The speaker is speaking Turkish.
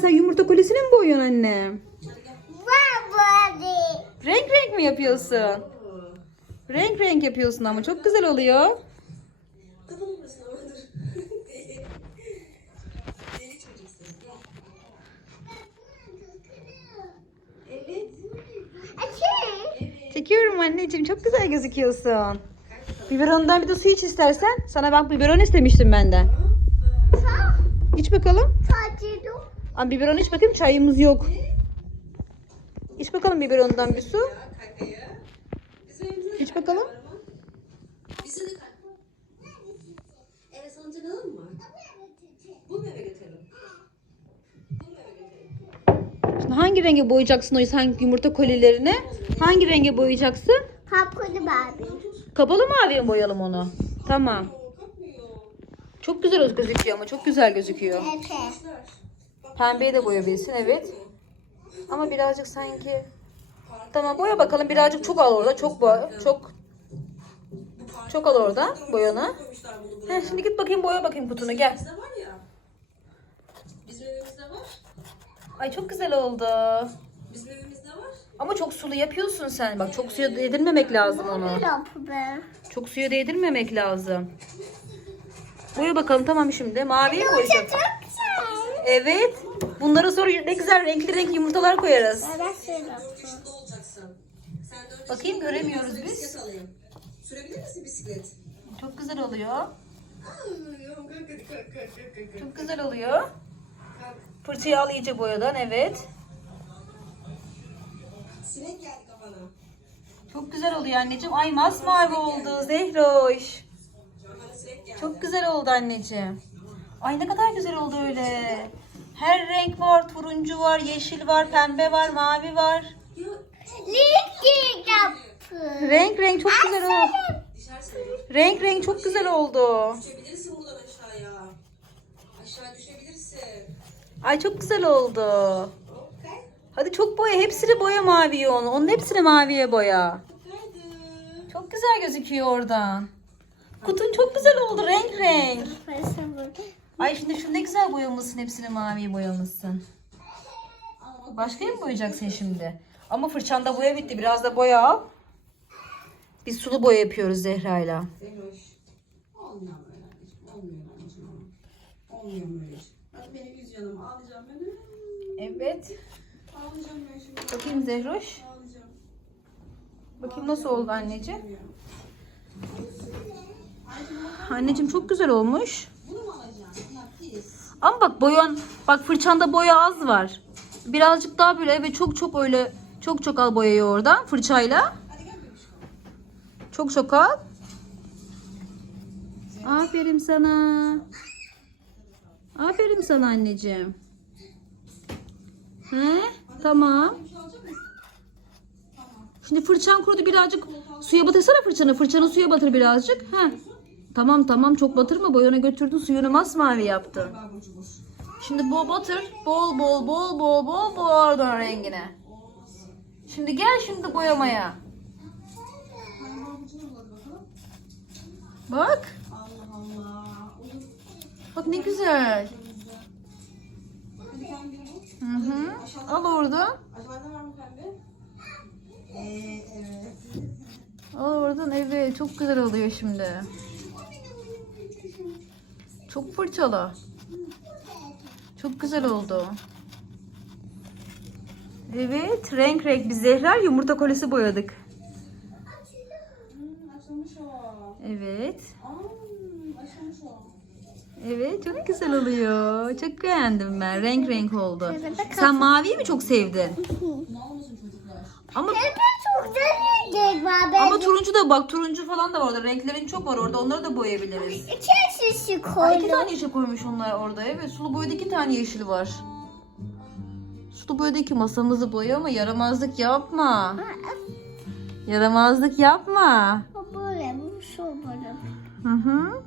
Sen yumurta kolesini mi boyuyorsun anne? Renk renk mi yapıyorsun? Renk renk yapıyorsun ama çok güzel oluyor. Çekiyorum anneciğim çok güzel gözüküyorsun. Biberondan bir de su iç istersen. Sana bak biberon istemiştim benden. İç bakalım. Ama biberon iç bakayım çayımız yok. İç bakalım biberondan bir su. İç bakalım. Eve salıncak alalım mı? Bunu eve götürelim? Şimdi hangi renge boyayacaksın o sen yumurta kolilerini? Hangi renge boyayacaksın? Kapılı babi. Kapalı maviye mi boyayalım onu? Tamam. Çok güzel gözüküyor ama çok güzel gözüküyor. Efe. Pembeye de boyabilsin evet. Ama birazcık sanki Tamam boya bakalım birazcık çok al orada çok boya çok çok al orada boyanı. Heh, şimdi git bakayım boya bakayım kutunu gel. Bizde var ya. Bizim evimizde var. Ay çok güzel oldu. Bizim evimizde var. Ama çok sulu yapıyorsun sen. Bak çok suya değdirmemek lazım onu. Çok suya değdirmemek lazım. Boya bakalım tamam şimdi. Maviye boyayacak. Evet. Bunlara sonra ne güzel renkli renkli yumurtalar koyarız. Evet Bakayım göremiyoruz biz. Sürebilir misin bisiklet? Çok güzel oluyor. Çok güzel oluyor. Fırçayı al iyice boyadan evet. Sinek geldi kafana. Çok güzel oluyor anneciğim. Ay masmavi oldu Zehroş. Çok güzel oldu anneciğim. Ay ne kadar güzel oldu öyle. Her renk var. Turuncu var, yeşil var, pembe var, mavi var. Renk renk çok güzel oldu. Renk renk çok güzel oldu. Düşebilirsin buradan aşağıya. Aşağı düşebilirsin. Ay çok güzel oldu. Hadi çok boya. Hepsini boya maviye onu. Onun hepsini maviye boya. Çok güzel gözüküyor oradan. Kutun çok güzel oldu. Renk renk. Ay şimdi şu ne güzel boyamışsın. Hepsini maviye boyamışsın. Başka mı boyayacaksın şimdi? Ama fırçanda boya bitti. Biraz da boya al. Biz sulu boya yapıyoruz Zehra'yla. Olmuyor. Evet. Bakayım Zehroş. Bakayım nasıl oldu anneciğim? Anneciğim çok güzel olmuş. Ama bak boyan, bak fırçanda boya az var. Birazcık daha böyle evet çok çok öyle çok çok al boyayı oradan fırçayla. Çok çok al. Aferin sana. Aferin sana anneciğim. He? Tamam. Şimdi fırçan kurudu birazcık suya batırsana fırçanı. Fırçanı suya batır birazcık. He. Tamam tamam çok batırma boyana götürdün suyunu masmavi yaptın. Şimdi bol batır. Bol bol bol bol bol bol oradan rengine. Şimdi gel şimdi boyamaya. Bak. Bak ne güzel. Bu. Hı hı. Al evet. Al oradan evet çok güzel oluyor şimdi. Çok fırçala. Çok güzel oldu. Evet renk renk biz Zehra yumurta kolesi boyadık. Evet. Evet çok güzel oluyor. Çok beğendim ben. Renk renk oldu. Sen maviyi mi çok sevdin? Ama çok güzel ama turuncu da bak turuncu falan da var orada. Renklerin çok var orada. Onları da boyayabiliriz. İki şişi Aa, iki koydum. tane yeşil koymuş onlar orada. Evet sulu boyada iki tane yeşil var. Sulu boyadaki masamızı boya ama yaramazlık yapma. Yaramazlık yapma. Bu böyle, bu şu böyle. Hı hı.